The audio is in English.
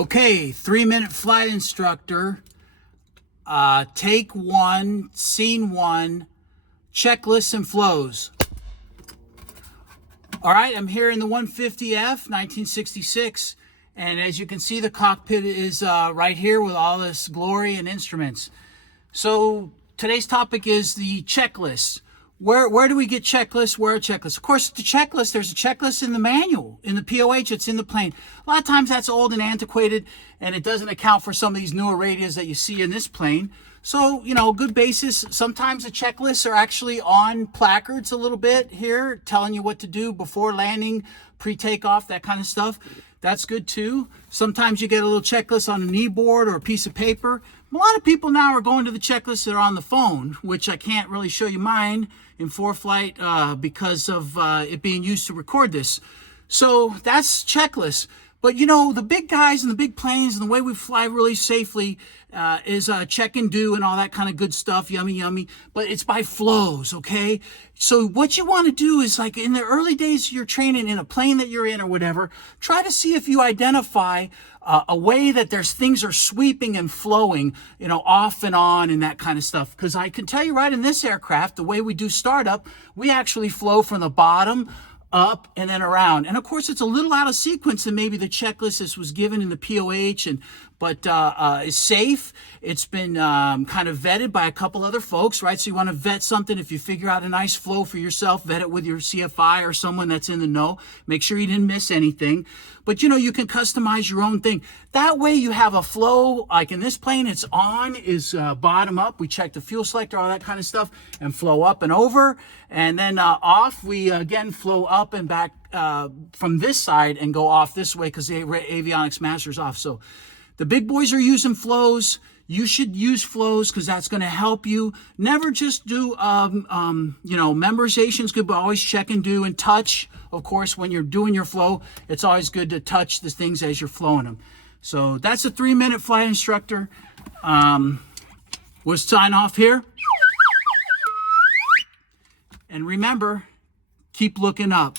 Okay, 3-minute flight instructor, take one, scene one, checklists and flows. All right, I'm here in the 150F, 1966, and as you can see, the cockpit is right here with all this glory and instruments. So today's topic is the checklist. Where do we get checklists? Where are checklists? Of course, the checklist, there's a checklist in the manual, in the POH, it's in the plane. A lot of times that's old and antiquated, and it doesn't account for some of these newer radios that you see in this plane. So, you know, good basis. Sometimes the checklists are actually on placards a little bit here, telling you what to do before landing, pre-takeoff, that kind of stuff. That's good too. Sometimes you get a little checklist on a knee board or a piece of paper. A lot of people now are going to the checklists that are on the phone, which I can't really show you mine in ForeFlight because of it being used to record this. So that's checklists. But you know, the big guys and the big planes and the way we fly really safely is check and do and all that kind of good stuff, yummy, yummy. But it's by flows, okay? So what you want to do is, like in the early days you're training in a plane that you're in or whatever, try to see if you identify a way that there's things are sweeping and flowing, you know, off and on and that kind of stuff. Because I can tell you right in this aircraft, the way we do startup, we actually flow from the bottom up and then around. And of course, it's a little out of sequence than maybe the checklist this was given in the POH, but it's safe. It's been kind of vetted by a couple other folks, right? So you want to vet something. If you figure out a nice flow for yourself, vet it with your CFI or someone that's in the know. Make sure you didn't miss anything. But, you know, you can customize your own thing. That way you have a flow, like in this plane, it's on, is bottom up. We check the fuel selector, all that kind of stuff, and flow up and over. And then off, we again flow up and back from this side and go off this way because the avionics master's off. So the big boys are using flows. You should use flows because that's going to help you. Never just do, you know, memorization is good, but always check and do and touch. Of course, when you're doing your flow, it's always good to touch the things as you're flowing them. So that's a 3-minute flight instructor. We'll sign off here. And remember, keep looking up.